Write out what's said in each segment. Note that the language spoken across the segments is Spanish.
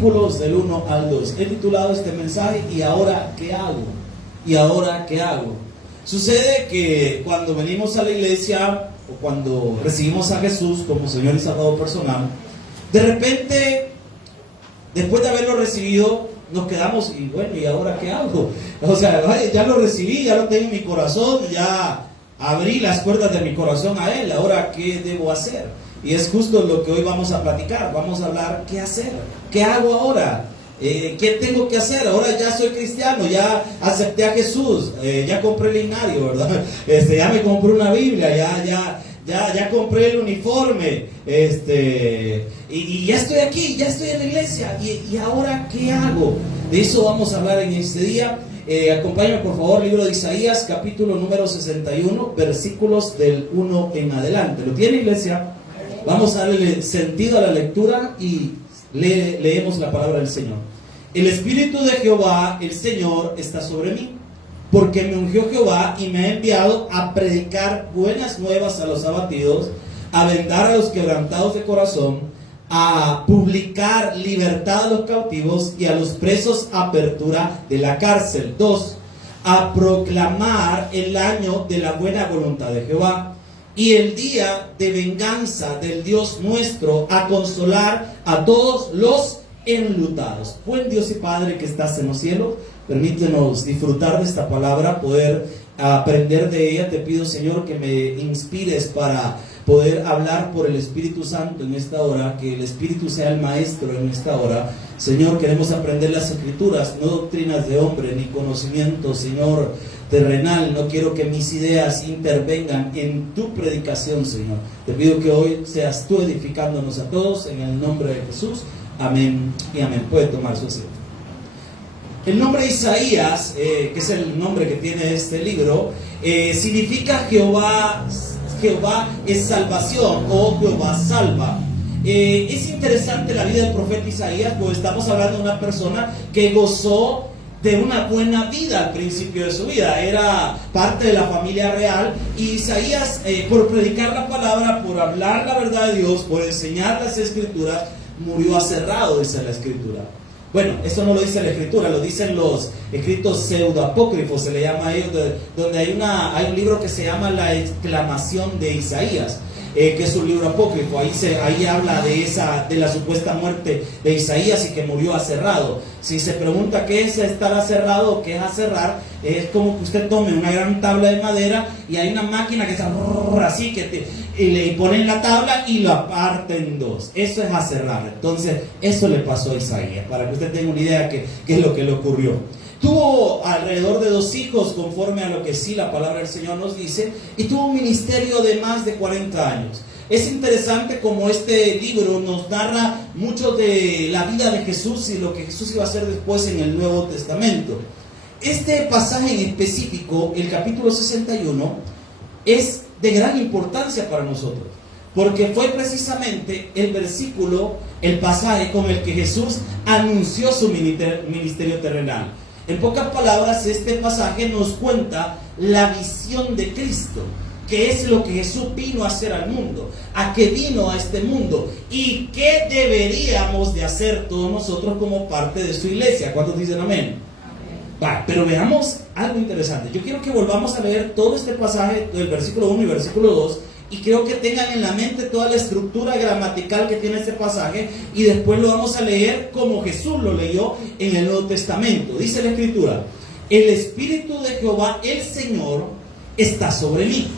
Versículos del 1 al 2. He titulado este mensaje ¿y ahora qué hago? ¿Y ahora qué hago? Sucede que cuando venimos a la iglesia o cuando recibimos a Jesús como Señor y Salvador personal, de repente, después de haberlo recibido, nos quedamos y bueno, ¿y ahora qué hago? O sea, ya lo recibí, ya lo tengo en mi corazón, ya abrí las puertas de mi corazón a Él, ahora ¿qué debo hacer? Y es justo lo que hoy vamos a platicar. Vamos a hablar qué hacer, qué hago ahora, qué tengo que hacer. Ahora ya soy cristiano, ya acepté a Jesús, ya compré el linario, ¿verdad? Ya me compré una Biblia, ya compré el uniforme, y ya estoy aquí, ya estoy en la iglesia. Y ahora qué hago. De eso vamos a hablar en este día. Acompáñame por favor, libro de Isaías, capítulo número 61, versículos del 1 en adelante. ¿Lo tiene, iglesia? Vamos a darle sentido a la lectura y leemos la palabra del Señor. El Espíritu de Jehová, el Señor, está sobre mí, porque me ungió Jehová y me ha enviado a predicar buenas nuevas a los abatidos, a vendar a los quebrantados de corazón, a publicar libertad a los cautivos y a los presos apertura de la cárcel. 2. A proclamar el año de la buena voluntad de Jehová y el día de venganza del Dios nuestro, a consolar a todos los enlutados. Buen Dios y Padre que estás en los cielos, permítenos disfrutar de esta palabra, poder aprender de ella. Te pido, Señor, que me inspires para poder hablar por el Espíritu Santo en esta hora, que el Espíritu sea el maestro en esta hora. Señor, queremos aprender las Escrituras, no doctrinas de hombre, ni conocimiento, Señor, terrenal. No quiero que mis ideas intervengan en tu predicación, Señor. Te pido que hoy seas tú edificándonos a todos, en el nombre de Jesús. Amén y amén. Puede tomar su asiento. El nombre Isaías, que es el nombre que tiene este libro, significa Jehová es salvación, o Jehová salva. Es interesante la vida del profeta Isaías, porque estamos hablando de una persona que gozó de una buena vida al principio de su vida. Era parte de la familia real, y Isaías, por predicar la palabra, por hablar la verdad de Dios, por enseñar las Escrituras, murió aserrado, dice la Escritura. Bueno, esto no lo dice la Escritura, lo dicen los escritos pseudoapócrifos, se le llama a ellos, donde hay un libro que se llama La Exclamación de Isaías, que es un libro apócrifo. Ahí habla de la supuesta muerte de Isaías y que murió aserrado. Si se pregunta qué es estar aserrado o qué es aserrar, es como que usted tome una gran tabla de madera y hay una máquina que está así, y le ponen la tabla y la parte en dos. Eso es aserrar. Entonces eso le pasó a Isaías, para que usted tenga una idea qué es lo que le ocurrió. Tuvo alrededor de 2 hijos, conforme a lo que sí la palabra del Señor nos dice, y tuvo un ministerio de más de 40 años. Es interesante como este libro nos narra mucho de la vida de Jesús y lo que Jesús iba a hacer después en el Nuevo Testamento. Este pasaje en específico, el capítulo 61, es de gran importancia para nosotros, porque fue precisamente el pasaje con el que Jesús anunció su ministerio terrenal. En pocas palabras, este pasaje nos cuenta la visión de Cristo, que es lo que Jesús vino a hacer al mundo, a qué vino a este mundo y qué deberíamos de hacer todos nosotros como parte de su iglesia. ¿Cuántos dicen amén? Va, pero veamos algo interesante. Yo quiero que volvamos a leer todo este pasaje del versículo 1 y versículo 2, y creo que tengan en la mente toda la estructura gramatical que tiene este pasaje, y después lo vamos a leer como Jesús lo leyó en el Nuevo Testamento. Dice la Escritura: el Espíritu de Jehová, el Señor, está sobre mí,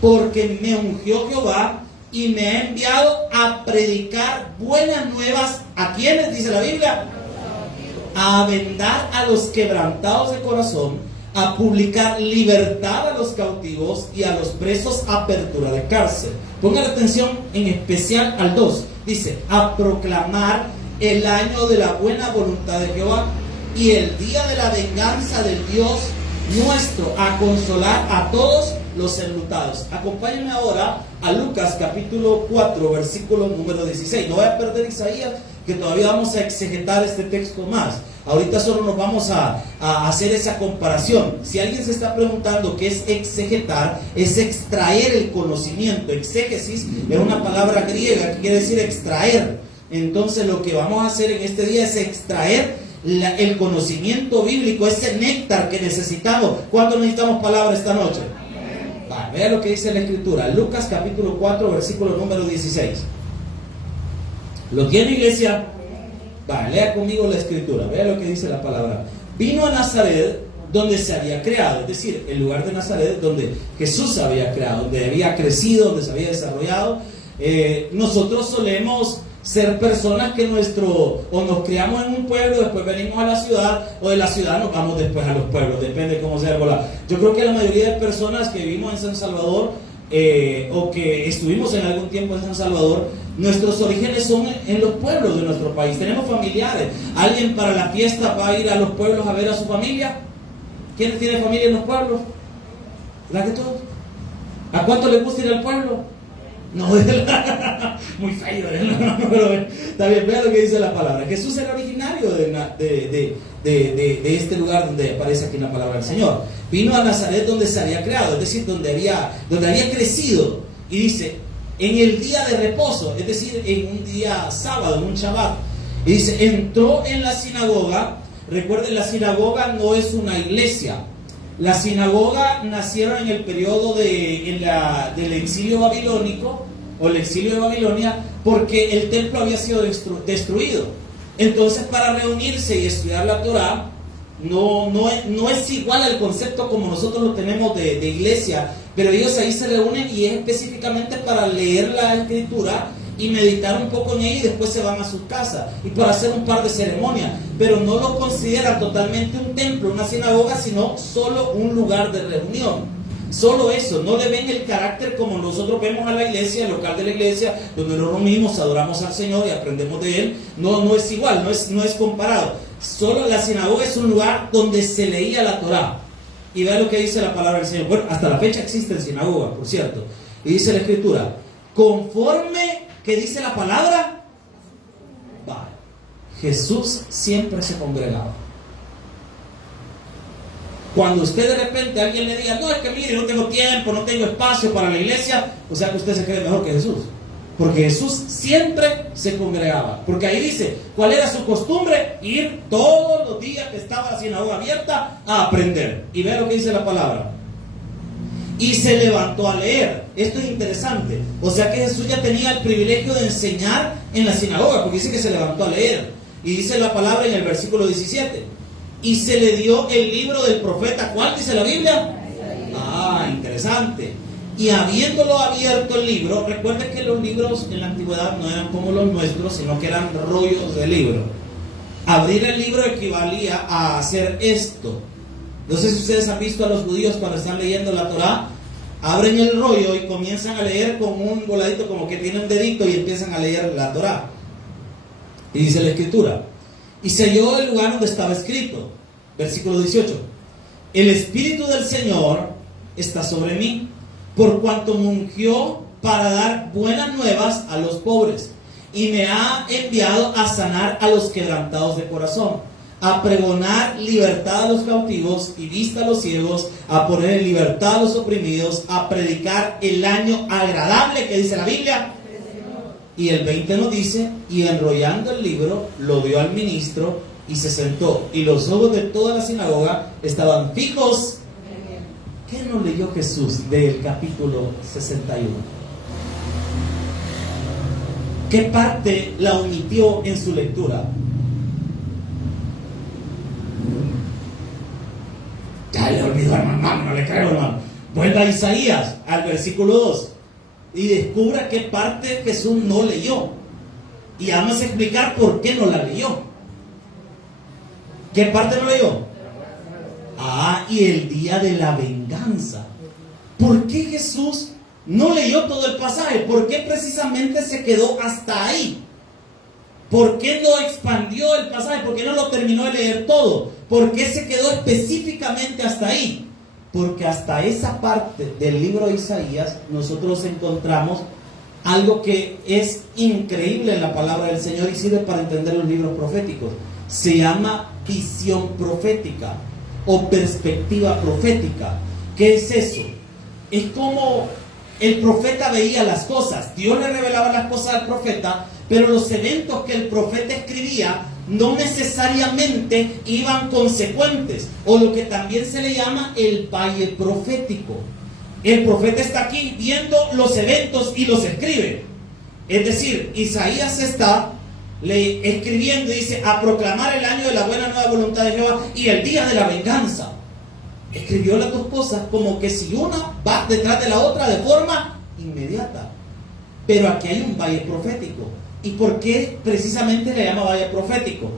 porque me ungió Jehová y me ha enviado a predicar buenas nuevas. ¿A quiénes? Dice la Biblia: a vendar a los quebrantados de corazón, a publicar libertad a los cautivos y a los presos apertura de cárcel. Pongan atención en especial al 2. Dice: a proclamar el año de la buena voluntad de Jehová y el día de la venganza del Dios nuestro, a consolar a todos los enlutados. Acompáñenme ahora a Lucas capítulo 4, versículo número 16. No voy a perder Isaías, que todavía vamos a exegetar este texto más. Ahorita solo nos vamos a hacer esa comparación. Si alguien se está preguntando qué es exegetar, es extraer el conocimiento. Exégesis es una palabra griega que quiere decir extraer. entonces lo que vamos a hacer en este día es extraer el conocimiento bíblico, ese néctar que necesitamos. ¿Cuándo necesitamos palabra esta noche? Vea lo que dice la Escritura, Lucas capítulo 4, versículo número 16. ¿Lo tiene, iglesia? Lea conmigo la Escritura, vea lo que dice la palabra. Vino a Nazaret, donde se había creado, es decir, el lugar de Nazaret donde Jesús se había creado, donde había crecido, donde se había desarrollado. Nosotros solemos ser personas que o nos criamos en un pueblo, después venimos a la ciudad, o de la ciudad nos vamos después a los pueblos, depende de cómo sea el volar. Yo creo que la mayoría de personas que vivimos en San Salvador, o que estuvimos en algún tiempo en San Salvador, nuestros orígenes son en los pueblos de nuestro país. Tenemos familiares. ¿Alguien para la fiesta va a ir a los pueblos a ver a su familia? ¿Quién tiene familia en los pueblos? ¿Verdad que todos? ¿A cuánto le gusta ir al pueblo? No, muy feo, pero está bien, vea lo que dice la palabra. Jesús era originario de este lugar donde aparece aquí la palabra del Señor. Vino a Nazaret donde se había creado, es decir, donde había crecido. Y dice, en el día de reposo, es decir, en un día sábado, en un Shabbat. Y dice, entró en la sinagoga. Recuerden, la sinagoga no es una iglesia. La sinagoga nacieron en el periodo del exilio babilónico, o el exilio de Babilonia, porque el templo había sido destruido. Entonces, para reunirse y estudiar la Torah, no es igual al concepto como nosotros lo tenemos de iglesia, pero ellos ahí se reúnen y es específicamente para leer la Escritura y meditar un poco en ella, y después se van a sus casas y para hacer un par de ceremonias, pero no lo consideran totalmente un templo, una sinagoga, sino solo un lugar de reunión. Solo eso, no le ven el carácter como nosotros vemos a la iglesia, el local de la iglesia, donde nos reunimos, adoramos al Señor y aprendemos de Él. No es igual, no es comparado. Solo la sinagoga es un lugar donde se leía la Torah. Y vea lo que dice la palabra del Señor. Bueno, hasta la fecha existen sinagogas, por cierto. Y dice la Escritura, conforme que dice la palabra, Jesús siempre se congregaba. Cuando usted de repente a alguien le diga, no, es que mire, no tengo tiempo, no tengo espacio para la iglesia, o sea que usted se cree mejor que Jesús. Porque Jesús siempre se congregaba. Porque ahí dice, ¿cuál era su costumbre? Ir todos los días que estaba la sinagoga abierta a aprender. Y vea lo que dice la palabra. Y se levantó a leer. Esto es interesante. O sea que Jesús ya tenía el privilegio de enseñar en la sinagoga, porque dice que se levantó a leer. Y dice la palabra en el versículo 17. Y se le dio el libro del profeta. ¿Cuál dice la Biblia? Interesante. Y habiéndolo abierto el libro, recuerden que los libros en la antigüedad no eran como los nuestros, sino que eran rollos de libro. Abrir el libro equivalía a hacer esto. No sé si ustedes han visto a los judíos cuando están leyendo la Torah, abren el rollo y comienzan a leer con un voladito, como que tienen un dedito, y empiezan a leer la Torah. Y dice la Escritura, y se halló el lugar donde estaba escrito, versículo 18, el Espíritu del Señor está sobre mí, por cuanto me ungió para dar buenas nuevas a los pobres, y me ha enviado a sanar a los quebrantados de corazón, a pregonar libertad a los cautivos y vista a los ciegos, a poner en libertad a los oprimidos, a predicar el año agradable que dice la Biblia. Y el 20 nos dice, y enrollando el libro, lo dio al ministro y se sentó, y los ojos de toda la sinagoga estaban fijos. ¿Qué nos leyó Jesús del capítulo 61? ¿Qué parte la omitió en su lectura? Ya le olvidó, hermano, no le creo, hermano. Vuelva a Isaías, al versículo 2, y descubra qué parte Jesús no leyó. Y vamos a explicar por qué no la leyó. ¿Qué parte no leyó? Y el día de la venganza. ¿Por qué Jesús no leyó todo el pasaje? ¿Por qué precisamente se quedó hasta ahí? ¿Por qué no expandió el pasaje? ¿Por qué no lo terminó de leer todo? ¿Por qué se quedó específicamente hasta ahí? Porque hasta esa parte del libro de Isaías nosotros encontramos algo que es increíble en la palabra del Señor y sirve para entender los libros proféticos. Se llama visión profética o perspectiva profética. ¿Qué es eso? Es como el profeta veía las cosas. Dios le revelaba las cosas al profeta, pero los eventos que el profeta escribía no necesariamente iban consecuentes, o lo que también se le llama el valle profético. El profeta está aquí viendo los eventos y los escribe. Es decir, Isaías está escribiendo y dice: a proclamar el año de la buena nueva voluntad de Jehová y el día de la venganza. Escribió las dos cosas como que si una va detrás de la otra de forma inmediata. Pero aquí hay un valle profético. ¿Y por qué precisamente le llama valle profético?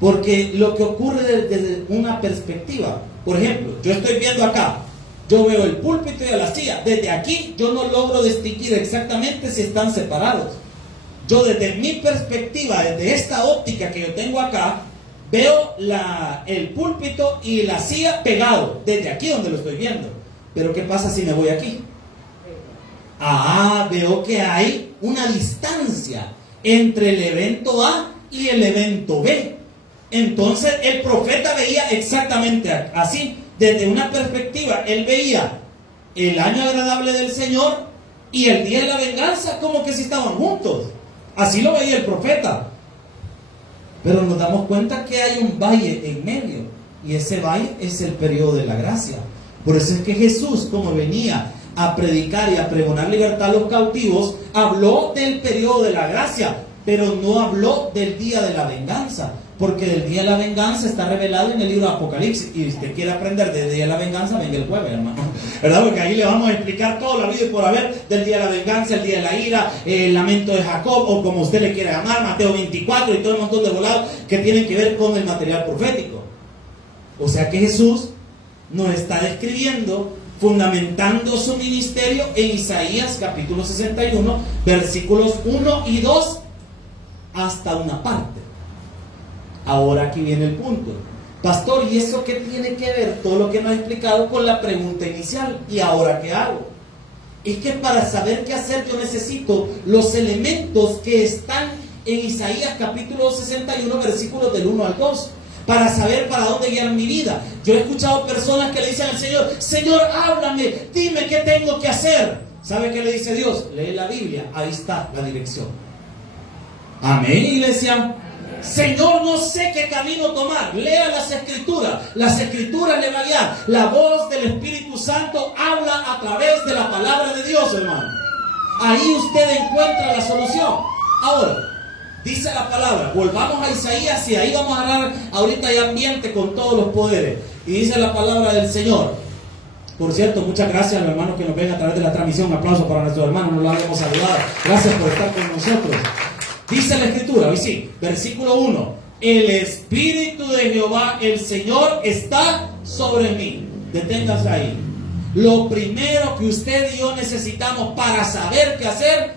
Porque lo que ocurre desde una perspectiva. Por ejemplo, yo estoy viendo acá, yo veo el púlpito y la silla. Desde aquí yo no logro distinguir exactamente si están separados. Yo desde mi perspectiva, desde esta óptica que yo tengo acá, veo el púlpito y la silla pegado, desde aquí donde lo estoy viendo. Pero ¿qué pasa si me voy aquí? Veo que hay una distancia entre el evento A y el evento B. Entonces el profeta veía exactamente así. Desde una perspectiva, él veía el año agradable del Señor y el día de la venganza como que si estaban juntos. Así lo veía el profeta. Pero nos damos cuenta que hay un valle en medio, y ese valle es el periodo de la gracia. Por eso es que Jesús, como venía a predicar y a pregonar libertad a los cautivos, habló del periodo de la gracia, pero no habló del día de la venganza, porque del día de la venganza está revelado en el libro de Apocalipsis. Y si usted quiere aprender del día de la venganza, venga el jueves, hermano, ¿verdad? Porque ahí le vamos a explicar todo lo habido y por haber del día de la venganza, el día de la ira, el lamento de Jacob, o como usted le quiera llamar, Mateo 24 y todo el montón de volados que tienen que ver con el material profético. O sea que Jesús nos está describiendo, fundamentando su ministerio en Isaías capítulo 61, versículos 1 y 2 hasta una parte. Ahora aquí viene el punto. Pastor, ¿y eso qué tiene que ver todo lo que nos ha explicado con la pregunta inicial? ¿Y ahora qué hago? Es que para saber qué hacer yo necesito los elementos que están en Isaías capítulo 61, versículos del 1 al 2. Para saber para dónde guiar mi vida. Yo he escuchado personas que le dicen al Señor: Señor, háblame, dime qué tengo que hacer. ¿Sabe qué le dice Dios? Lee la Biblia, ahí está la dirección. Amén, iglesia. Señor, no sé qué camino tomar. Lea las escrituras le va a guiar. La voz del Espíritu Santo habla a través de la palabra de Dios, hermano. Ahí usted encuentra la solución. Ahora, dice la palabra, volvamos a Isaías, y ahí vamos a hablar. Ahorita hay ambiente con todos los poderes. Y dice la palabra del Señor. Por cierto, muchas gracias a los hermanos que nos ven a través de la transmisión. Un aplauso para nuestros hermanos, nos los habíamos saludado. Gracias por estar con nosotros. Dice la escritura, hoy sí, versículo 1: el Espíritu de Jehová, el Señor, está sobre mí. Deténgase ahí. Lo primero que usted y yo necesitamos para saber qué hacer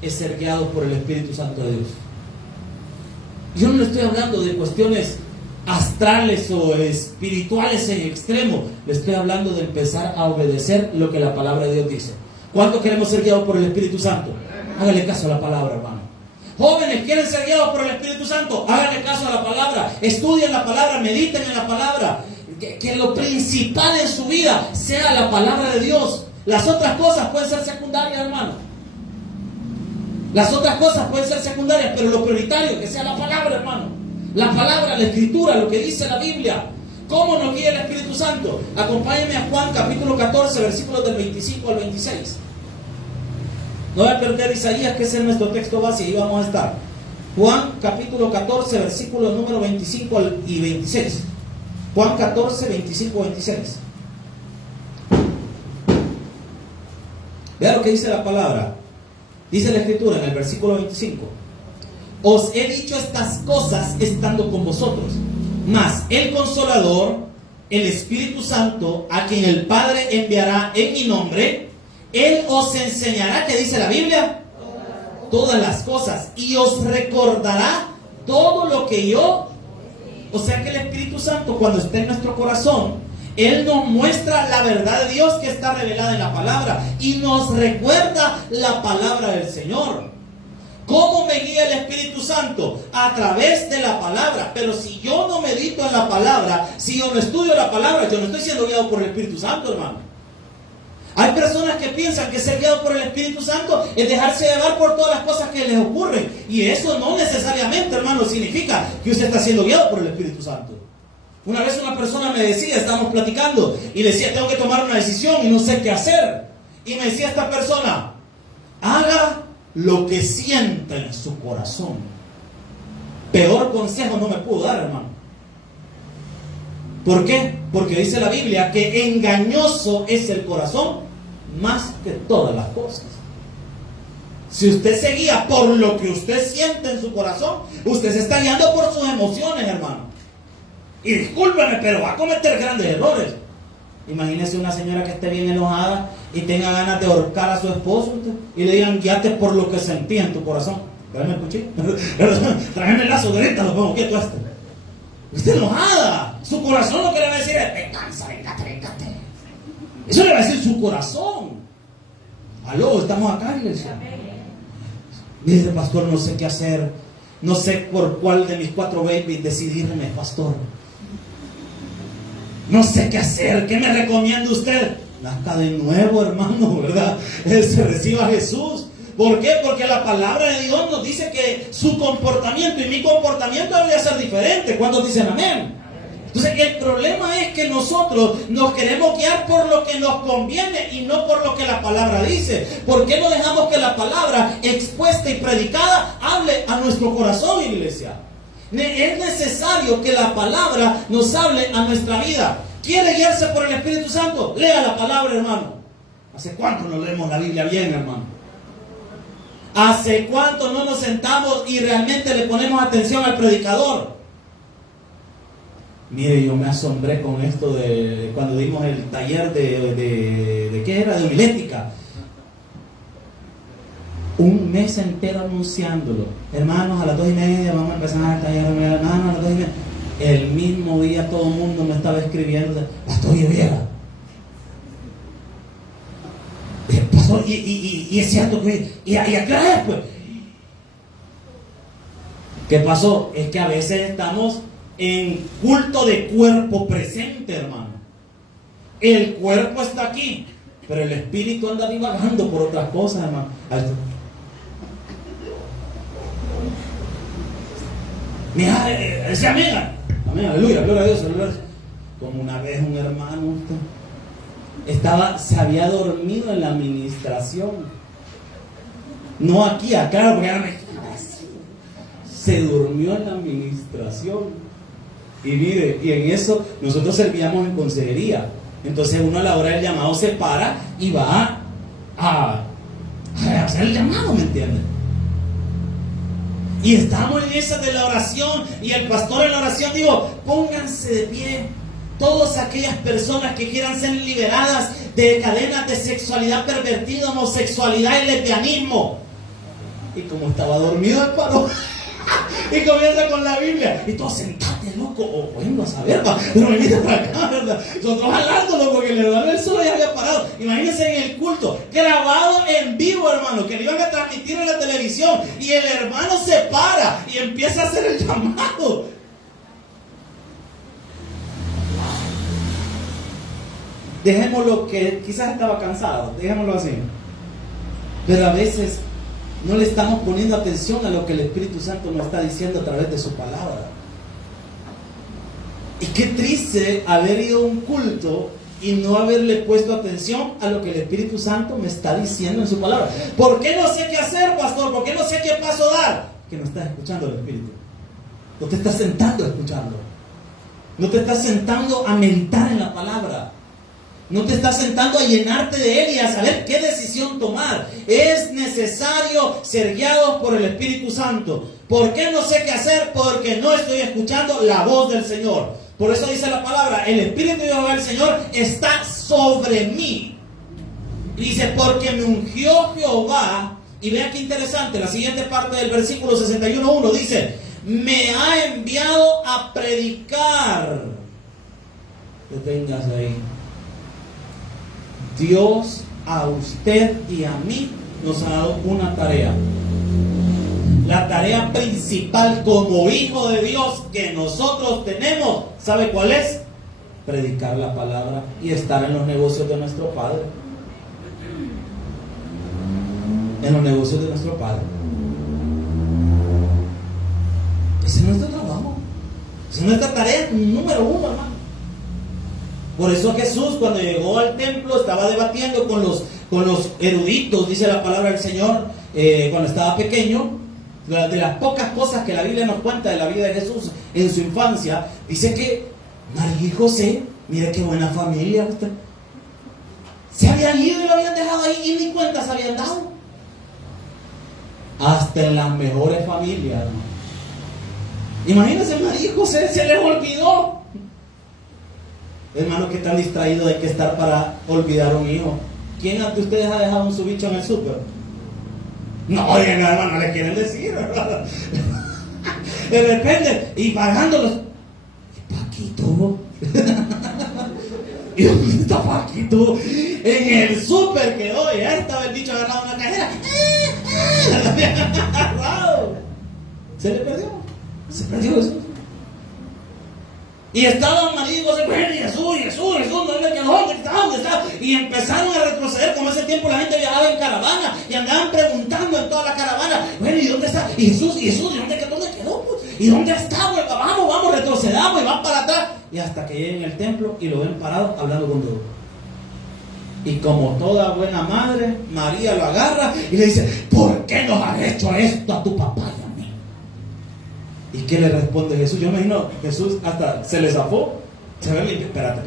es ser guiados por el Espíritu Santo de Dios. Yo no le estoy hablando de cuestiones astrales o espirituales en extremo. Le estoy hablando de empezar a obedecer lo que la palabra de Dios dice. ¿Cuántos queremos ser guiados por el Espíritu Santo? Hágale caso a la palabra, hermano. Jóvenes, ¿quieren ser guiados por el Espíritu Santo? Háganle caso a la palabra, estudien la palabra, mediten en la palabra. Que lo principal en su vida sea la palabra de Dios. Las otras cosas pueden ser secundarias, hermano. Las otras cosas pueden ser secundarias, pero lo prioritario que sea la palabra, hermano. La palabra, la escritura, lo que dice la Biblia. ¿Cómo nos guía el Espíritu Santo? Acompáñenme a Juan capítulo 14, versículos del 25 al 26. No voy a perder Isaías, que ese es nuestro texto base, y ahí vamos a estar. Juan capítulo 14, versículos número 25 y 26. Juan 14, 25 y 26. Vea lo que dice la palabra. Dice la escritura en el versículo 25: os he dicho estas cosas estando con vosotros, mas el Consolador, el Espíritu Santo, a quien el Padre enviará en mi nombre, Él os enseñará, ¿qué dice la Biblia? Todas las cosas, y os recordará todo lo que yo. O sea que el Espíritu Santo, cuando esté en nuestro corazón, Él nos muestra la verdad de Dios que está revelada en la palabra, y nos recuerda la palabra del Señor. ¿Cómo me guía el Espíritu Santo? A través de la palabra. Pero si yo no medito en la palabra, si yo no estudio la palabra, yo no estoy siendo guiado por el Espíritu Santo, hermano. Hay personas que piensan que ser guiado por el Espíritu Santo es dejarse llevar por todas las cosas que les ocurren. Y eso no necesariamente, hermano, significa que usted está siendo guiado por el Espíritu Santo. Una vez una persona me decía, estábamos platicando, y decía, tengo que tomar una decisión y no sé qué hacer. Y me decía esta persona, haga lo que sienta en su corazón. Peor consejo no me pudo dar, hermano. ¿Por qué? Porque dice la Biblia que engañoso es el corazón más que todas las cosas. Si usted se guía por lo que usted siente en su corazón, usted se está guiando por sus emociones, hermano. Y discúlpeme, pero va a cometer grandes errores. Imagínese una señora que esté bien enojada y tenga ganas de ahorcar a su esposo y le digan, guíate por lo que sentí en tu corazón. Tráeme el cuchillo, tráeme el lazo, ahorita lo pongo quieto a este. Usted enojada, su corazón lo que le va a decir es, venganza, vengate. Eso le va a decir su corazón. Aló, estamos acá, iglesia. Mire, pastor, no sé qué hacer. No sé por cuál de mis 4 babies decidirme, pastor. No sé qué hacer. ¿Qué me recomienda usted? Nazca de nuevo, hermano, ¿verdad? Se reciba a Jesús. ¿Por qué? Porque la palabra de Dios nos dice que su comportamiento y mi comportamiento debería ser diferente. ¿Cuántos dicen amén? Entonces el problema es que nosotros nos queremos guiar por lo que nos conviene y no por lo que la palabra dice. ¿Por qué no dejamos que la palabra expuesta y predicada hable a nuestro corazón, iglesia? Es necesario que la palabra nos hable a nuestra vida. ¿Quiere guiarse por el Espíritu Santo? Lea la palabra, hermano. ¿Hace cuánto no leemos la Biblia bien, hermano? ¿Hace cuánto no nos sentamos y realmente le ponemos atención al predicador? Mire, yo me asombré con esto de cuando dimos el taller de ¿qué era? De homilética. Un mes entero anunciándolo. Hermanos, a las 2:30 vamos a empezar el taller. Hermanos, a las 2:30. El mismo día todo el mundo me estaba escribiendo, pastor, yo viera. Pastor, y es cierto que, ¿y a qué hora es, pues? ¿Qué pasó? Es que a veces estamos en culto de cuerpo presente, hermano. El cuerpo está aquí, pero el espíritu anda divagando por otras cosas, hermano. Mira, decía amiga. Amén, aleluya, gloria a Dios, aleluya. Como una vez un hermano se había dormido en la administración. No aquí, acá, porque se durmió en la administración. Y mire, y en eso nosotros servíamos en consejería. Entonces uno a la hora del llamado se para y va a hacer el llamado, ¿me entienden? Y estábamos en esa de la oración y el pastor en la oración dijo, pónganse de pie todas aquellas personas que quieran ser liberadas de cadenas de sexualidad pervertida, homosexualidad y lesbianismo. Y como estaba dormido, él paró y comienza con la Biblia y todo, sentate, loco, o vengo a saber, pero venite para acá, ¿verdad? Nosotros hablándolo porque el hermano él solo ya había parado. Imagínense en el culto, grabado en vivo, hermano, que le iban a transmitir en la televisión, y el hermano se para y empieza a hacer el llamado. Dejémoslo, que quizás estaba cansado, dejémoslo así. Pero a veces no le estamos poniendo atención a lo que el Espíritu Santo nos está diciendo a través de su palabra. Y qué triste haber ido a un culto y no haberle puesto atención a lo que el Espíritu Santo me está diciendo en su palabra. ¿Por qué no sé qué hacer, pastor? ¿Por qué no sé qué paso dar? Que no estás escuchando al Espíritu. No te estás sentando a escucharlo. No te estás sentando a meditar en la palabra. No te estás sentando a llenarte de Él y a saber qué decisión tomar. Es necesario ser guiados por el Espíritu Santo. ¿Por qué no sé qué hacer? Porque no estoy escuchando la voz del Señor. Por eso dice la palabra, el Espíritu de Jehová el Señor está sobre mí. Y dice, porque me ungió Jehová. Y vea qué interesante, la siguiente parte del versículo 61:1 dice, me ha enviado a predicar. Deténgase ahí. Dios a usted y a mí nos ha dado una tarea. La tarea principal como hijo de Dios que nosotros tenemos, ¿sabe cuál es? Predicar la palabra y estar en los negocios de nuestro Padre. en los negocios de nuestro Padre. Ese es nuestro trabajo. Esa es nuestra tarea número uno, hermano. Por eso Jesús, cuando llegó al templo, estaba debatiendo con los eruditos, dice la palabra del Señor, cuando estaba pequeño. De las pocas cosas que la Biblia nos cuenta de la vida de Jesús en su infancia, dice que María y José, mire qué buena familia usted, se habían ido y lo habían dejado ahí y ni cuenta se habían dado. Hasta en las mejores familias, hermano. Imagínense, María y José se les olvidó. Hermano, qué tan distraído hay que estar para olvidar a un hijo. ¿Quién de ustedes ha dejado un su bicho en el súper? No, oigan, hermano, no le quieren decir, hermano. De repente, y pagándolos. Paquito. ¿Y dónde está Paquito? En el súper quedó, y ahí estaba el bicho agarrado en la cajera. Lo habían agarrado. Se le perdió. Se perdió Jesús. Y estaban María y José, bueno, Jesús, ¿dónde está? Y empezaron a retroceder, como ese tiempo la gente viajaba en caravana y andaban preguntando en toda la caravana, bueno, ¿y dónde está? ¿Y Jesús, ¿y dónde quedó? Pues? ¿Y dónde está? Pues, vamos, retrocedamos y van para atrás. Y hasta que lleguen al templo y lo ven parado hablando con Dios. Y como toda buena madre, María lo agarra y le dice, ¿por qué nos has hecho esto a tu papá y a mí? ¿Y qué le responde Jesús? Yo me imagino, Jesús hasta se le zafó. Se ve limpio. Espérate.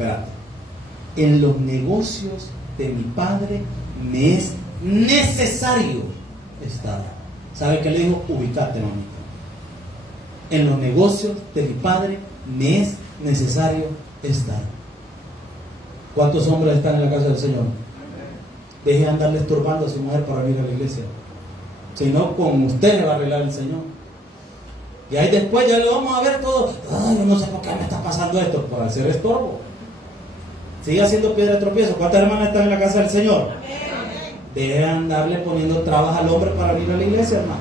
En los negocios de mi Padre me es necesario estar. ¿Sabe qué le dijo? Ubicate, mamita. En los negocios de mi Padre me es necesario estar. ¿Cuántos hombres están en la casa del Señor? Deje de andarle estorbando a su mujer para venir a la iglesia. Si no, con usted le va a arreglar el Señor. Y ahí después ya lo vamos a ver todo. Ay, yo no sé por qué me está pasando esto. Por hacer estorbo. Sigue haciendo piedra de tropiezo. ¿Cuántas hermanas están en la casa del Señor? Deje de andarle poniendo trabas al hombre para venir a la iglesia, hermano.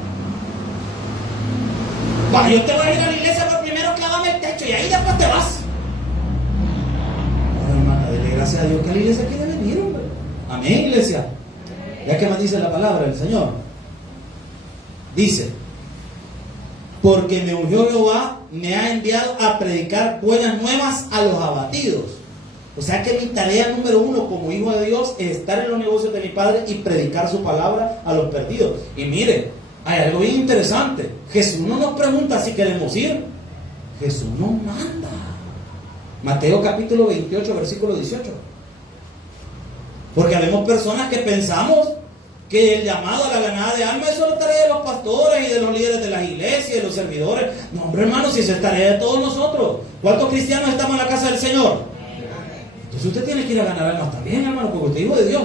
Cuando yo te voy a ir a la iglesia, pero primero clávame el techo y ahí después te vas. No, hermana, dele gracias a Dios que a la iglesia quiere venir, hombre. Amén, iglesia. Ya que más dice la palabra del Señor. Dice, porque me ungió Jehová, me ha enviado a predicar buenas nuevas a los abatidos. O sea que mi tarea número uno como hijo de Dios es estar en los negocios de mi Padre y predicar su palabra a los perdidos. Y mire, hay algo bien interesante. Jesús no nos pregunta si queremos ir. Jesús nos manda. Mateo capítulo 28, versículo 18. Porque habemos personas que pensamos que el llamado a la ganada de alma es solo tarea de los pastores y de los líderes de las iglesias y de los servidores. No, hombre, hermano, si eso es tarea de todos nosotros. ¿Cuántos cristianos estamos en la casa del Señor? Entonces usted tiene que ir a ganar almas también, hermano, porque usted es hijo de Dios.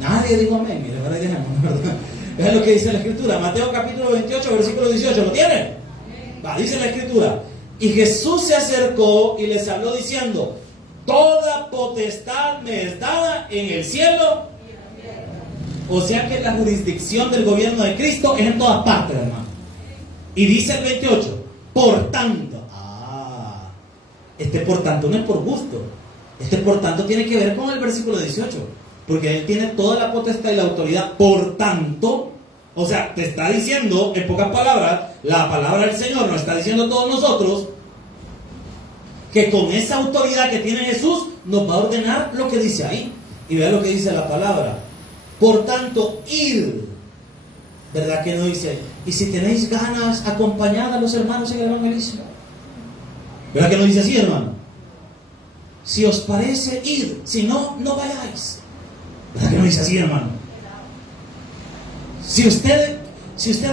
Nadie dijo amén. Mire, ahora dejemos, ¿verdad? Es lo que dice la Escritura. Mateo capítulo 28, versículo 18. ¿Lo tiene? Va, dice la Escritura. Y Jesús se acercó y les habló diciendo, toda potestad me es dada en el cielo. O sea que la jurisdicción del gobierno de Cristo es en todas partes, hermano. Y dice el 28, por tanto. Este por tanto no es por gusto. Este por tanto tiene que ver con el versículo 18. Porque Él tiene toda la potestad y la autoridad. Por tanto, o sea, te está diciendo, en pocas palabras, la palabra del Señor nos está diciendo a todos nosotros que con esa autoridad que tiene Jesús nos va a ordenar lo que dice ahí. Y vea lo que dice la palabra. Por tanto, id. ¿Verdad que no dice? Y si tenéis ganas, acompañad a los hermanos en el evangelismo. ¿Verdad que no dice así, hermano? Si os parece, id. Si no, no vayáis. ¿Verdad que no dice así, hermano? Si usted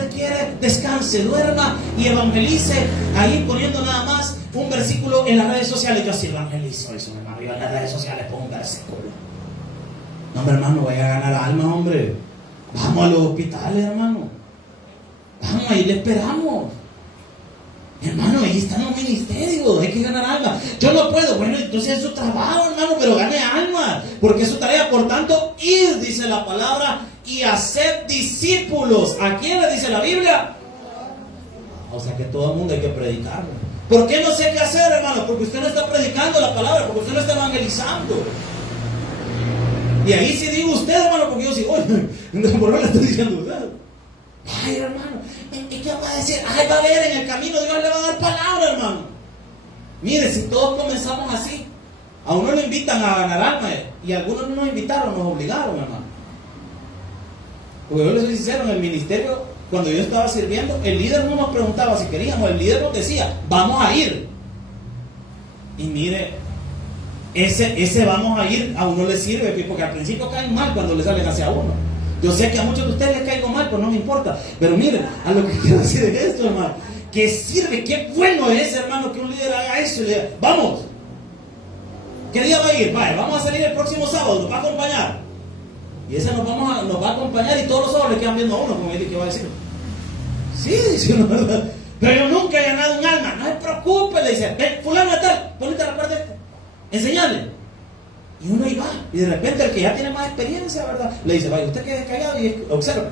quiere, descanse, duerma y evangelice, ahí poniendo nada más un versículo en las redes sociales. Yo así evangelizo eso, hermano. Yo en las redes sociales pongo un versículo. No, hombre, hermano, vaya a ganar alma, hombre. Vamos a los hospitales, hermano. Vamos, ahí le esperamos. Hermano, ahí están los ministerios, hay que ganar alma. Yo no puedo, bueno, entonces es su trabajo, hermano, pero gane alma, porque es su tarea. Por tanto, id, dice la palabra, y haced discípulos. ¿A quién le dice la Biblia? O sea que todo el mundo hay que predicarlo. ¿Por qué no sé qué hacer, hermano? Porque usted no está predicando la palabra, porque usted no está evangelizando. Y ahí sí digo usted, hermano, porque yo sí, oye, ¿por qué le estoy diciendo usted? Ay, hermano, ¿y qué va a decir? Ay, va a ver, en el camino Dios le va a dar palabra, hermano. Mire, si todos comenzamos así, a uno lo invitan a ganar alma, y algunos no nos invitaron, nos obligaron, hermano. Porque yo les soy sincero, en el ministerio, cuando yo estaba sirviendo, el líder no nos preguntaba si queríamos, el líder nos decía, vamos a ir. Y mire, ese vamos a ir a uno le sirve, porque al principio caen mal cuando le salen hacia uno. Yo sé que a muchos de ustedes les caigo mal, pero no me importa. Pero miren, a lo que quiero decir es esto, hermano, que sirve, qué bueno es, hermano, que un líder haga eso y le diga, vamos. ¿Qué día va a ir? Vale, vamos a salir el próximo sábado, nos va a acompañar. Y ese nos va a acompañar y todos los sábados le quedan viendo a uno, como él, ¿qué va a decir? Sí, dice uno, ¿verdad? Pero yo nunca he ganado un alma, no se preocupe, le dice, ven, fulano de tal, ponete a la parte esta, enseñale. Y uno ahí va, y de repente el que ya tiene más experiencia, ¿verdad? Le dice, vaya, usted quede callado y observa.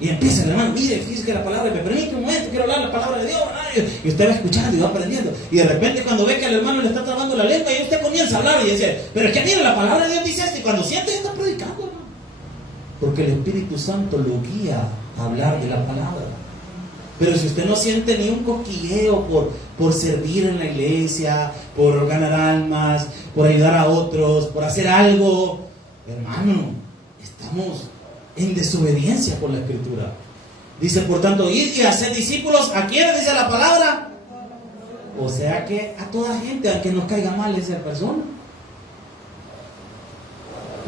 Y empieza el hermano, mire, fíjese que la palabra, me permite un momento, quiero hablar la palabra de Dios, ¿verdad? Y usted va escuchando y va aprendiendo. Y de repente cuando ve que al hermano le está trabando la lengua, y usted comienza a hablar y dice, pero es que mire, la palabra de Dios dice esto, y cuando siente, está predicando, hermano. Porque el Espíritu Santo lo guía a hablar de la palabra. Pero si usted no siente ni un cosquilleo por servir en la iglesia, por ganar almas, por ayudar a otros, por hacer algo, hermano, estamos en desobediencia por la Escritura. Dice, por tanto, id y hacer discípulos. ¿A quién dice la palabra? O sea que a toda gente, aunque nos caiga mal esa persona.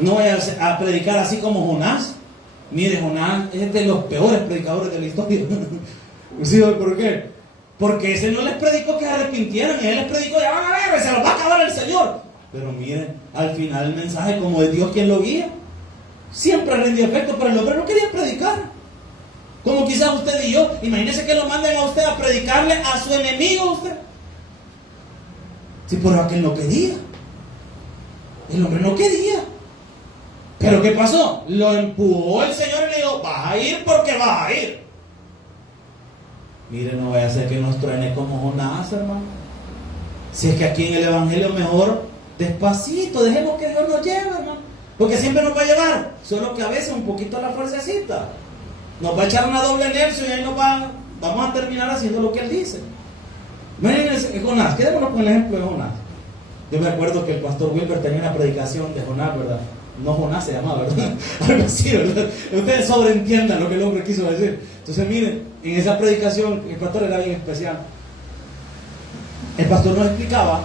No vaya a predicar así como Jonás. Mire, Jonás es de los peores predicadores de la historia. ¿Sí? ¿Por qué? Porque ese no les predicó que se arrepintieran, él les predicó, ya van a ver, se los va a acabar el Señor. Pero miren, al final el mensaje, como es Dios quien lo guía, siempre rendió efecto, pero el hombre no quería predicar. Como quizás usted y yo, imagínese que lo manden a usted a predicarle a su enemigo usted. Sí, pero aquel no quería. El hombre no quería. Pero ¿qué pasó? Lo empujó el Señor y le dijo, vas a ir porque vas a ir. Mire, no vaya a ser que nos truene como Jonás, hermano. Si es que aquí en el Evangelio mejor, despacito, dejemos que Dios nos lleve, hermano. Porque siempre nos va a llevar, solo que a veces un poquito a la fuercecita. Nos va a echar una doble inercia y ahí vamos a terminar haciendo lo que Él dice. Miren Jonás, quedémonos con el ejemplo de Jonás. Yo me acuerdo que el pastor Wilber tenía una predicación de Jonás, ¿verdad? No Jonás se llamaba, ¿verdad? Algo así, ¿verdad? Ustedes sobreentiendan lo que el hombre quiso decir. Entonces miren, en esa predicación el pastor era bien especial. El pastor nos explicaba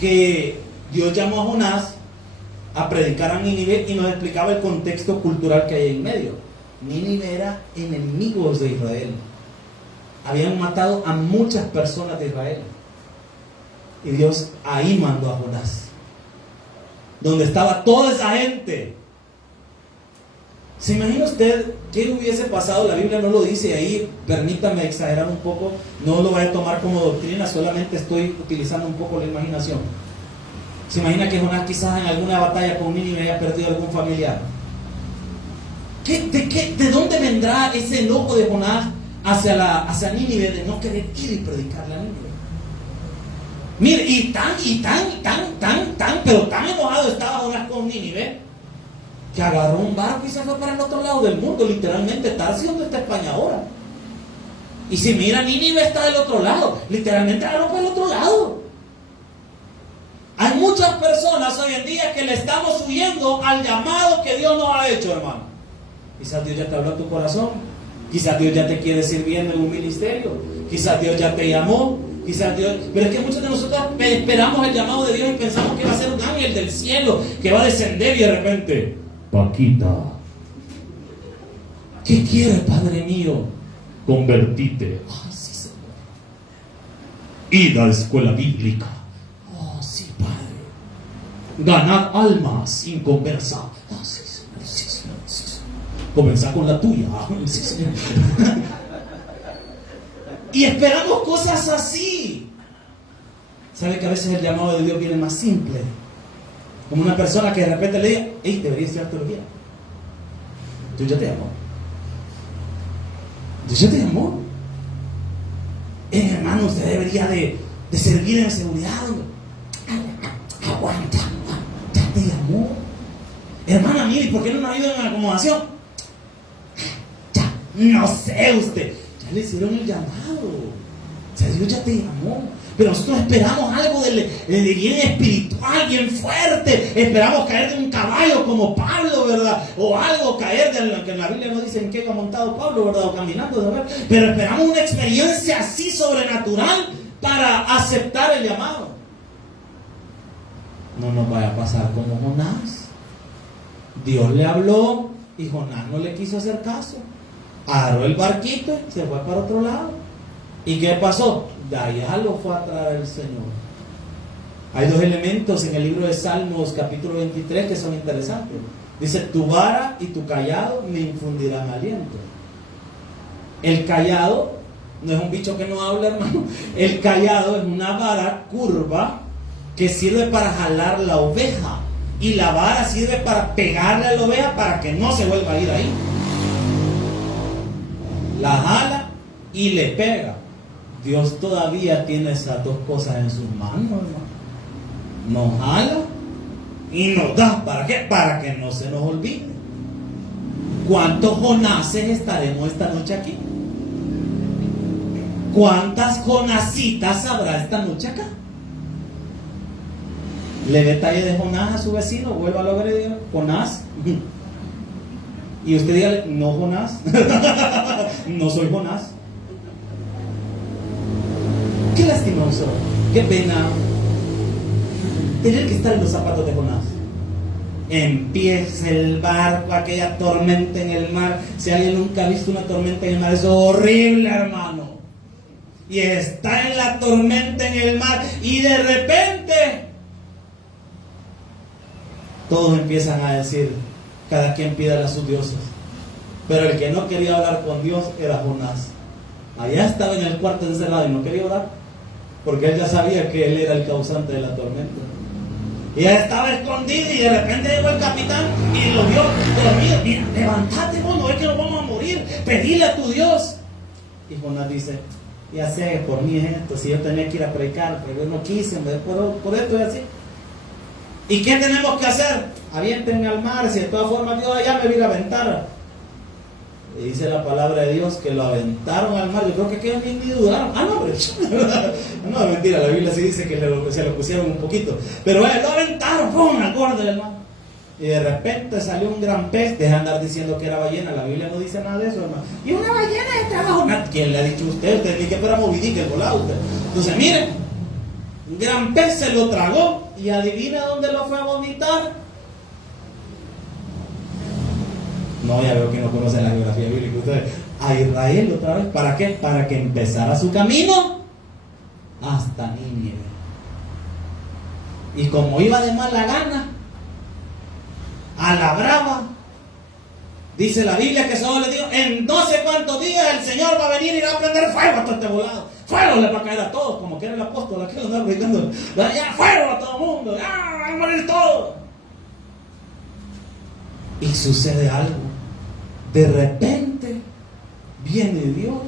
que Dios llamó a Jonás a predicar a Nínive y nos explicaba el contexto cultural que hay en medio. Nínive era enemigos de Israel. Habían matado a muchas personas de Israel. Y Dios ahí mandó a Jonás, donde estaba toda esa gente. ¿Se imagina usted qué hubiese pasado? La Biblia no lo dice y ahí, permítame exagerar un poco, no lo vaya a tomar como doctrina, solamente estoy utilizando un poco la imaginación. ¿Se imagina que Jonás quizás en alguna batalla con Nínive haya perdido algún familiar? ¿De dónde vendrá ese enojo de Jonás hacia Nínive de no querer ir y predicarle a Nínive? Mire, pero tan enojado estaba Jonás con Nínive que agarró un barco y se fue para el otro lado del mundo, literalmente Tarsis, donde está España ahora. Y si mira, Nínive está del otro lado, literalmente agarró para el otro lado. Hay muchas personas hoy en día que le estamos huyendo al llamado que Dios nos ha hecho, hermano. Quizás Dios ya te habló a tu corazón, quizás Dios ya te quiere sirviendo en un ministerio, quizás Dios ya te llamó, quizás Dios... Pero es que muchos de nosotros esperamos el llamado de Dios y pensamos que va a ser un ángel del cielo que va a descender y de repente, Paquita, ¿qué quieres, Padre mío? Convertite. Ay, sí, Señor. Ir a la escuela bíblica. Oh, sí, Padre. Ganar almas sin conversar. Oh, sí, Señor, sí, Señor, sí, Señor. Comenzar con la tuya. Sí, Señor. Y esperamos cosas así. ¿Sabe que a veces el llamado de Dios viene más simple? Como una persona que de repente le diga, hey, deberías estudiar teología. Dios ya te llamó. Dios ya te llamó. Hermano, usted debería de servir en seguridad. Aguanta, ya te llamó. hermana, mire, ¿por qué no nos ayudan en la acomodación? Ya, no sé usted. Ya le hicieron el llamado. O sea, Dios ya te llamó. Pero nosotros esperamos algo de bien espiritual, bien fuerte. Esperamos caer de un caballo como Pablo, ¿verdad? O algo caer de lo que en la Biblia no dice en qué va montado Pablo, ¿verdad? O caminando, ¿verdad? Pero esperamos una experiencia así sobrenatural para aceptar el llamado. No nos vaya a pasar como Jonás. Dios le habló y Jonás no le quiso hacer caso. Agarró el barquito y se fue para otro lado. ¿Y qué pasó? De allá lo fue a traer el Señor. Hay dos elementos en el libro de Salmos capítulo 23 que son interesantes. Dice, tu vara y tu cayado me infundirán aliento. El cayado no es un bicho que no habla, hermano. El cayado es una vara curva que sirve para jalar la oveja. Y la vara sirve para pegarle a la oveja para que no se vuelva a ir ahí. La jala y le pega. Dios todavía tiene esas dos cosas en sus manos, hermano. Nos jala y nos da. ¿Para qué? Para que no se nos olvide. ¿Cuántos Jonases estaremos esta noche aquí? ¿Cuántas Jonasitas habrá esta noche acá? Le detalle de Jonás a su vecino, vuelva a ver y diga, Jonás. Y usted dígale, no Jonás. No soy Jonás. Qué lastimoso, qué pena tener que estar en los zapatos de Jonás. Empieza el barco, aquella tormenta en el mar. Si alguien nunca ha visto una tormenta en el mar, es horrible, hermano. Y está en la tormenta en el mar y de repente todos empiezan a decir, cada quien pídale a sus dioses. Pero el que no quería hablar con Dios era Jonás. Allá estaba en el cuarto encerrado y no quería orar, porque él ya sabía que él era el causante de la tormenta. Y él estaba escondido y de repente llegó el capitán y lo vio dormido. Mira, levántate, vos, no es que nos vamos a morir, pedile a tu Dios. Y Jonás dice, ya sé, por mí es esto, si yo tenía que ir a predicar, pero yo no quise, por esto es así. ¿Y qué tenemos que hacer? Avienten al mar, si de todas formas Dios allá me viene a aventar. Y dice la palabra de Dios que lo aventaron al mar. Yo creo que quedan bien y dudaron. Ah, no, pero no, mentira, la Biblia sí dice que se lo pusieron un poquito. Pero lo aventaron, ¡pum!, al borde del mar. Y de repente salió un gran pez. Deja de andar diciendo que era ballena. La Biblia no dice nada de eso, hermano. Y una ballena de trabajo. ¿Quién le ha dicho a usted? Usted ni que fuera Moby Dick, el volado usted. Entonces, miren, un gran pez se lo tragó. Y adivina dónde lo fue a vomitar. No, ya veo que no conocen la geografía bíblica ustedes. A Israel otra vez. ¿Para qué? Para que empezara su camino hasta Nínive. Y como iba de mala gana, a la brava, dice la Biblia que solo le digo, en no sé cuántos días el Señor va a venir y va a prender fuego a todo este volado. Fuego le va a caer a todos, como que era el apóstol, aquel andaba predicando. Ya, fuego a todo el mundo, ya, van a morir todos. Y sucede algo. De repente viene Dios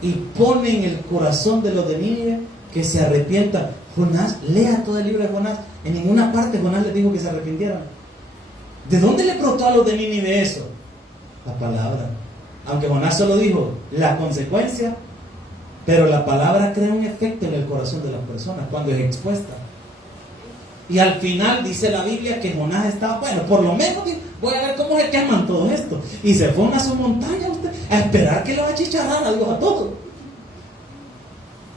y pone en el corazón de los de Nínive que se arrepientan. Jonás, lea todo el libro de Jonás. En ninguna parte Jonás les dijo que se arrepintieran. ¿De dónde le brotó a los de Nínive eso? La palabra. Aunque Jonás solo dijo la consecuencia, pero la palabra crea un efecto en el corazón de las personas cuando es expuesta. Y al final dice la Biblia que Jonás estaba, bueno, por lo menos voy a ver cómo se queman todo esto. Y se fue a su montaña usted a esperar que lo achicharrara a Dios a todos.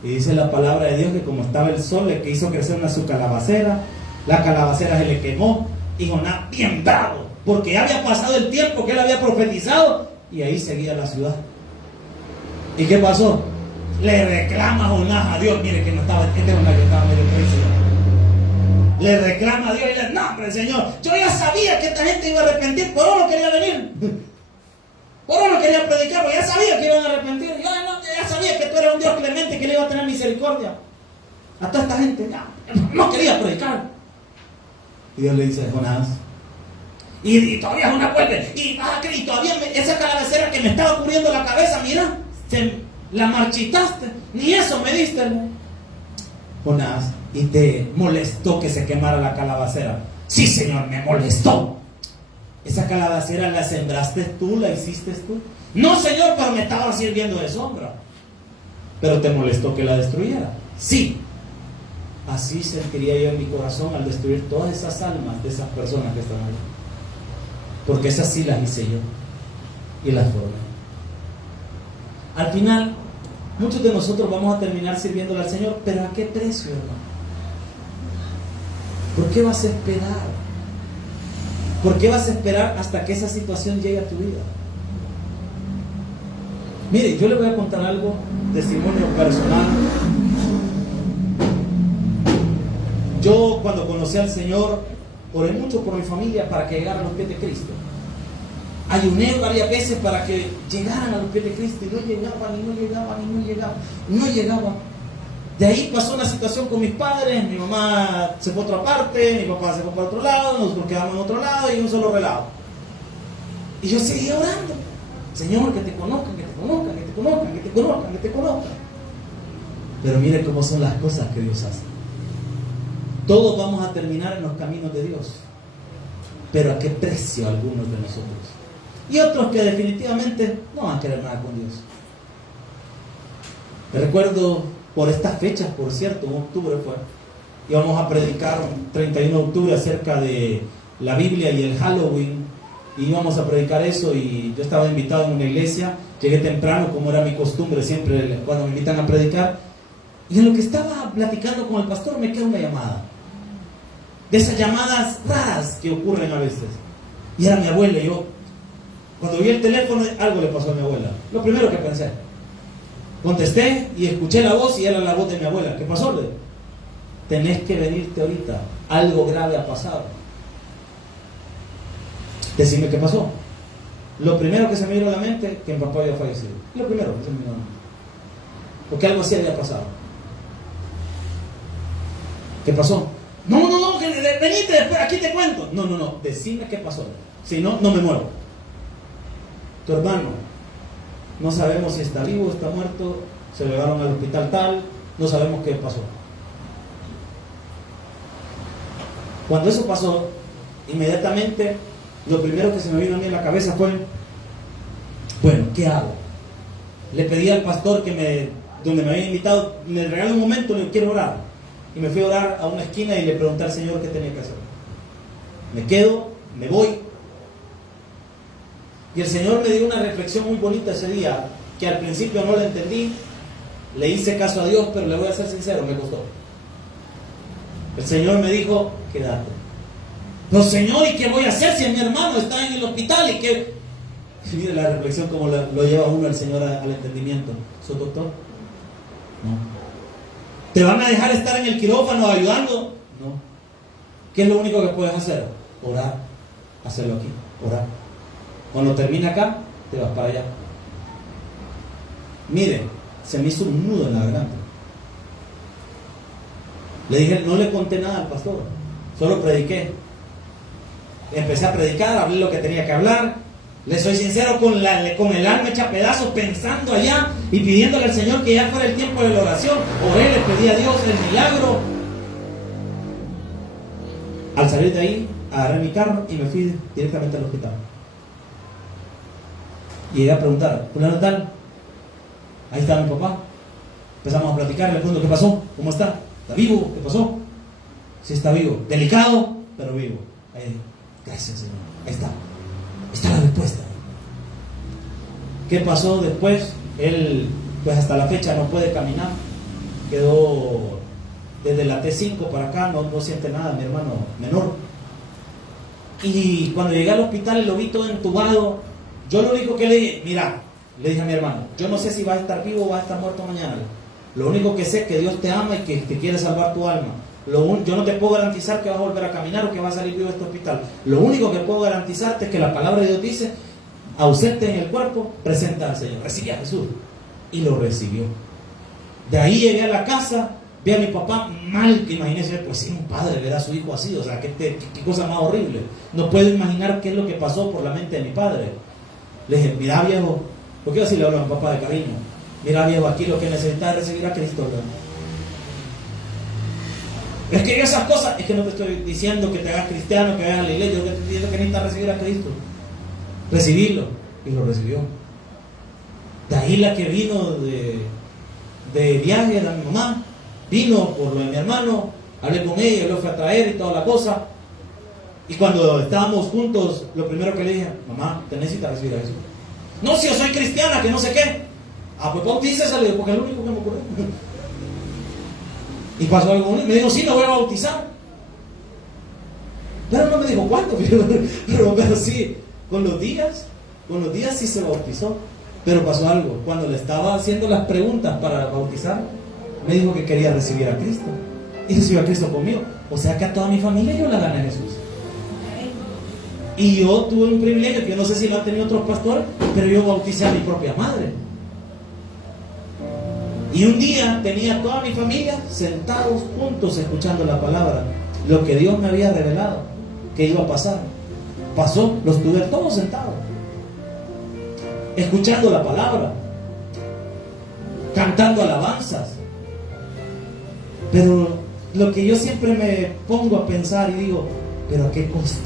Y dice la palabra de Dios que como estaba el sol, le hizo crecer su calabacera. La calabacera se le quemó. Y Jonás bien bravo, porque ya había pasado el tiempo que él había profetizado. Y ahí seguía la ciudad. ¿Y qué pasó? Le reclama Jonás a Dios. Mire que no estaba, este Jonás que estaba medio crazy. Le reclama a Dios y le dice, no, hombre, Señor, yo ya sabía que esta gente iba a arrepentir, por uno quería venir, por uno quería predicar, porque ya sabía que iban a arrepentir, yo ya sabía que tú eras un Dios clemente, que le iba a tener misericordia a toda esta gente, ya, no quería predicar. Y Dios le dice, Jonás, y todavía Jonás vuelve, y todavía esa calabacera que me estaba cubriendo la cabeza, mira, la marchitaste, ni eso me diste, hermano. Jonás, ¿y te molestó que se quemara la calabacera? Sí, Señor, me molestó. Esa calabacera la sembraste tú, la hiciste tú. No, Señor, pero me estaba sirviendo de sombra. Pero te molestó que la destruyera. Sí. Así sentiría yo en mi corazón al destruir todas esas almas de esas personas que están ahí. Porque esas sí las hice yo y las formé. Al final, muchos de nosotros vamos a terminar sirviéndole al Señor, pero ¿a qué precio, hermano? ¿Por qué vas a esperar? ¿Por qué vas a esperar hasta que esa situación llegue a tu vida? Mire, yo le voy a contar algo, testimonio personal. Yo cuando conocí al Señor, oré mucho por mi familia para que llegaran a los pies de Cristo. Ayuné varias veces para que llegaran a los pies de Cristo y no llegaban, y no llegaban, y no llegaban, no llegaban. De ahí pasó una situación con mis padres, mi mamá se fue a otra parte, mi papá se fue para otro lado, nosotros quedamos en otro lado y un solo relajo. Y yo seguía orando, Señor, que te conozcan, que te conozcan, que te conozcan, que te conozcan, que te conozcan. Pero mire cómo son las cosas que Dios hace. Todos vamos a terminar en los caminos de Dios, pero ¿a qué precio algunos de nosotros? Y otros que definitivamente no van a querer nada con Dios. Recuerdo por estas fechas, por cierto, en octubre fue, íbamos a predicar 31 de octubre acerca de la Biblia y el Halloween, y íbamos a predicar eso, y yo estaba invitado en una iglesia, llegué temprano como era mi costumbre siempre cuando me invitan a predicar, y en lo que estaba platicando con el pastor me queda una llamada, de esas llamadas raras que ocurren a veces, y era mi abuela. Y yo, cuando vi el teléfono, algo le pasó a mi abuela, lo primero que pensé. Contesté y escuché la voz y era la voz de mi abuela. ¿Qué pasó? Tenés que venirte ahorita. Algo grave ha pasado. Decime qué pasó. Lo primero que se me vino a la mente, que mi papá había fallecido. Lo primero que se me vino a la mente. Porque algo así había pasado. ¿Qué pasó? No, venite, después, aquí te cuento. No, decime qué pasó. Si no, no me muero. Tu hermano, no sabemos si está vivo o está muerto, se lo llevaron al hospital tal, no sabemos qué pasó. Cuando eso pasó, inmediatamente lo primero que se me vino a mí en la cabeza fue, bueno, ¿qué hago? Le pedí al pastor donde me había invitado, me regaló un momento, le quiero orar. Y me fui a orar a una esquina y le pregunté al Señor qué tenía que hacer. Me quedo, me voy. Y el Señor me dio una reflexión muy bonita ese día, que al principio no la entendí, le hice caso a Dios, pero le voy a ser sincero, me costó. El Señor me dijo, quédate. No, Señor, ¿y qué voy a hacer si mi hermano está en el hospital? Y que mire la reflexión como lo lleva uno el Señor al entendimiento. ¿Sos doctor? No. ¿Te van a dejar estar en el quirófano ayudando? No. ¿Qué es lo único que puedes hacer? Orar. Hacerlo aquí, orar. Cuando termine acá, te vas para allá. Mire, se me hizo un nudo en la garganta. Le dije, no le conté nada al pastor, solo prediqué. Empecé a predicar, hablé lo que tenía que hablar. Le soy sincero, con el alma hecha pedazos, pensando allá y pidiéndole al Señor que ya fuera el tiempo de la oración. Oré, le pedí a Dios el milagro. Al salir de ahí, agarré mi carro y me fui directamente al hospital. Y llegué a preguntar, ¿fulano tal? Ahí está mi papá. Empezamos a platicar, le pregunto, ¿qué pasó? ¿Cómo está? ¿Está vivo? ¿Qué pasó? Sí, está vivo. Delicado, pero vivo. Ahí, gracias, Señor. Ahí está. Está la respuesta. ¿Qué pasó después? Él, pues hasta la fecha no puede caminar. Quedó desde la T5 para acá, no siente nada, mi hermano menor. Y cuando llegué al hospital y lo vi todo entubado, yo lo único que le dije, mira, le dije a mi hermano, yo no sé si vas a estar vivo o vas a estar muerto mañana. Lo único que sé es que Dios te ama y que te quiere salvar tu alma. Yo no te puedo garantizar que vas a volver a caminar o que vas a salir vivo de este hospital. Lo único que puedo garantizarte es que la palabra de Dios dice, ausente en el cuerpo, presenta al Señor. Recibe a Jesús. Y lo recibió. De ahí llegué a la casa, vi a mi papá mal, que imagínense, pues sí, un padre ver a su hijo así, o sea, qué cosa más horrible. No puedo imaginar qué es lo que pasó por la mente de mi padre. Le dije, mira viejo, porque yo así le hablo a mi papá de cariño, mira viejo, aquí lo que necesitas es recibir a Cristo, ¿verdad? Es que esas cosas, es que no te estoy diciendo que te hagas cristiano, que vayas a la iglesia, yo te estoy diciendo que necesitas recibir a Cristo. Recibirlo. Y lo recibió. De ahí la que vino de viaje era mi mamá. Vino por lo de mi hermano, hablé con ella, lo fui a traer y toda la cosa. Y cuando estábamos juntos, lo primero que le dije, mamá, te necesitas recibir a Jesús. No, si yo soy cristiana, que no sé qué. Ah, pues bautícese, porque es lo único que me ocurrió. Y pasó algo, me dijo, sí, me voy a bautizar. Pero no me dijo cuándo, pero sí, con los días sí se bautizó. Pero pasó algo, cuando le estaba haciendo las preguntas para bautizar, me dijo que quería recibir a Cristo. Y recibió a Cristo conmigo. O sea que a toda mi familia yo la gané a Jesús. Y yo tuve un privilegio que yo no sé si lo han tenido otros pastores, pero yo bauticé a mi propia madre. Y un día tenía a toda mi familia sentados juntos escuchando la palabra, lo que Dios me había revelado que iba a pasar. Pasó, los tuve todos sentados, escuchando la palabra, cantando alabanzas. Pero lo que yo siempre me pongo a pensar y digo, ¿pero a qué costo?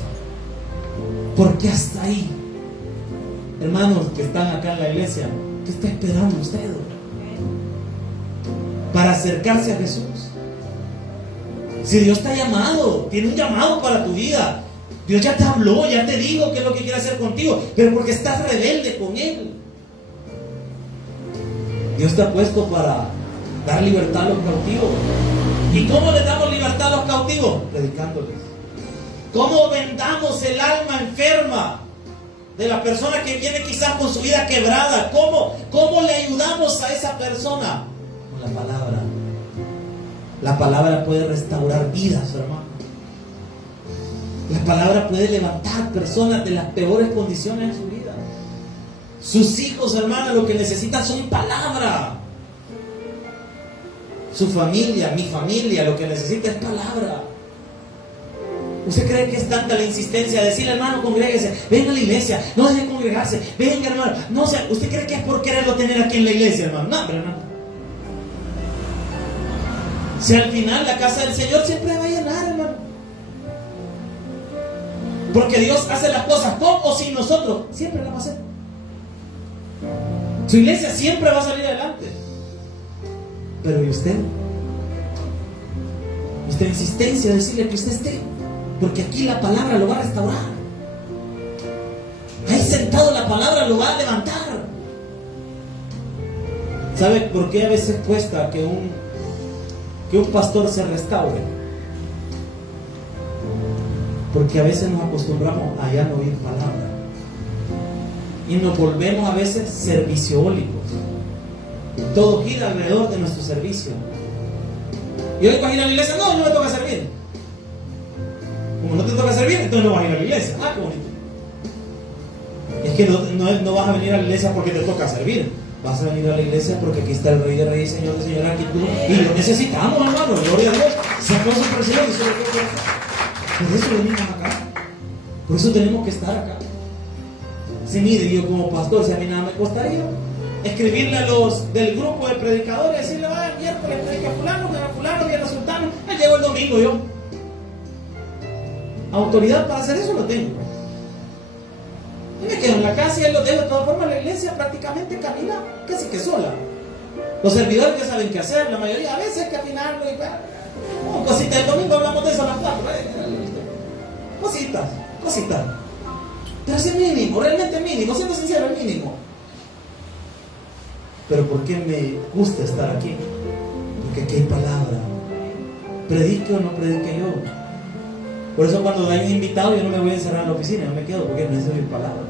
¿Por qué hasta ahí? Hermanos que están acá en la iglesia, ¿qué está esperando usted para acercarse a Jesús? Si Dios te ha llamado, tiene un llamado para tu vida. Dios ya te habló, ya te dijo qué es lo que quiere hacer contigo, pero porque estás rebelde con Él. Dios te ha puesto para dar libertad a los cautivos. ¿Y cómo le damos libertad a los cautivos? Predicándoles. ¿Cómo vendamos el alma enferma de la persona que viene quizás con su vida quebrada? ¿Cómo le ayudamos a esa persona? Con la palabra. La palabra puede restaurar vidas, hermano. La palabra puede levantar personas de las peores condiciones de su vida. Sus hijos, hermano, lo que necesitan son palabra. Su familia, mi familia, lo que necesita es palabra. ¿Usted cree que es tanta la insistencia de decirle, hermano, congréguese, venga a la iglesia, no deje de congregarse, venga, hermano? No sé, ¿usted cree que es por quererlo tener aquí en la iglesia, hermano? No, pero no. Si al final la casa del Señor siempre va a llenar, hermano. Porque Dios hace las cosas con o sin nosotros, siempre las va a hacer. Su iglesia siempre va a salir adelante. Pero ¿y usted? Nuestra insistencia de decirle que usted esté, porque aquí la palabra lo va a restaurar. Ahí sentado la palabra lo va a levantar. ¿Sabe por qué a veces cuesta que un pastor se restaure? Porque a veces nos acostumbramos a ya no oír palabra y nos volvemos a veces serviciólicos. Todo gira alrededor de nuestro servicio. Y hoy vas a ir a la iglesia, no me toca servir. Como no te toca servir, entonces no vas a ir a la iglesia. Ah, qué bonito. Es que no vas a venir a la iglesia porque te toca servir. Vas a venir a la iglesia porque aquí está el Rey de Reyes, Señor de Señor, aquí tú. Y lo necesitamos, hermano. Gloria a Dios. Sea cosa por el Señor y sobre todo por eso venimos acá. Por eso tenemos que estar acá. Si mire, yo como pastor, si a mí nada me costaría escribirle a los del grupo de predicadores, decirle, vaya, miércoles predica fulano, viene sultano, llego el domingo yo. Autoridad para hacer eso lo tengo. Y me quedo en la casa y él lo dejo. De todas formas, la iglesia prácticamente camina casi que sola. Los servidores ya saben qué hacer, la mayoría a veces caminarlo y cositas. El domingo hablamos de eso a las 4. Cositas. Pero es el mínimo, realmente mínimo, siendo sincero, el mínimo. Pero ¿por qué me gusta estar aquí? Porque aquí hay palabra. Predique o no predique yo. Por eso cuando hay un invitado yo no me voy a encerrar en la oficina, yo me quedo porque necesito oír palabra.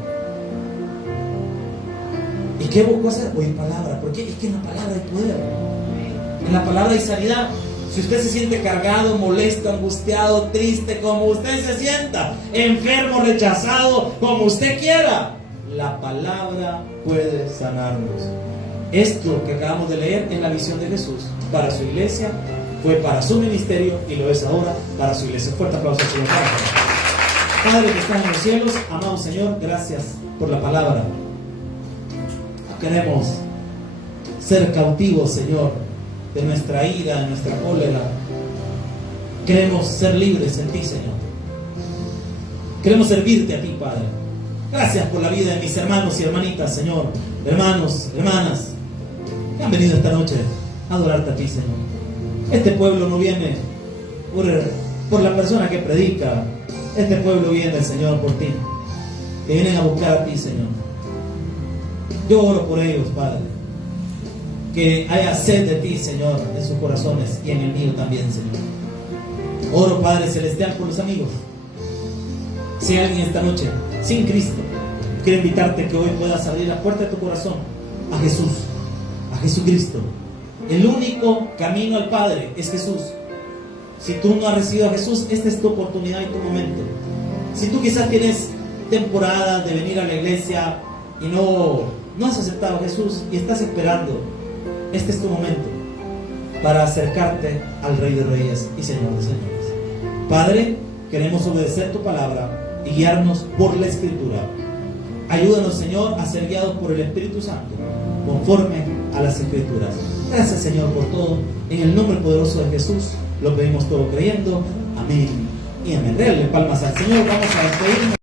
¿Y qué busco hacer? Oír palabra. Porque es que en la palabra hay poder. En la palabra hay sanidad. Si usted se siente cargado, molesto, angustiado, triste, como usted se sienta, enfermo, rechazado, como usted quiera, la palabra puede sanarnos. Esto que acabamos de leer es la visión de Jesús para su iglesia, fue para su ministerio y lo es ahora para su iglesia. Fuerte aplauso al Señor. Padre que estás en los cielos, amado Señor, gracias por la palabra. Queremos ser cautivos, Señor, de nuestra ira, de nuestra cólera. Queremos ser libres en ti, Señor. Queremos servirte a ti, Padre. Gracias por la vida de mis hermanos y hermanitas, Señor. Hermanos, hermanas, que han venido esta noche a adorarte a ti, Señor. Este pueblo no viene por la persona que predica. Este pueblo viene, Señor, por ti. Que vienen a buscar a ti, Señor. Yo oro por ellos, Padre. Que haya sed de ti, Señor, en sus corazones y en el mío también, Señor. Oro, Padre Celestial, por los amigos. Si alguien esta noche, sin Cristo, quiero invitarte que hoy puedas abrir la puerta de tu corazón a Jesús, a Jesucristo. El único camino al Padre es Jesús. Si tú no has recibido a Jesús, esta es tu oportunidad y tu momento. Si tú quizás tienes temporada de venir a la iglesia y no has aceptado a Jesús y estás esperando, este es tu momento para acercarte al Rey de Reyes y Señor de Señores. Padre, queremos obedecer tu palabra y guiarnos por la Escritura. Ayúdanos, Señor, a ser guiados por el Espíritu Santo, conforme a las Escrituras. Gracias, Señor, por todo. En el nombre poderoso de Jesús, lo pedimos todo creyendo. Amén y amén. Denle palmas al Señor. Vamos a despedirnos.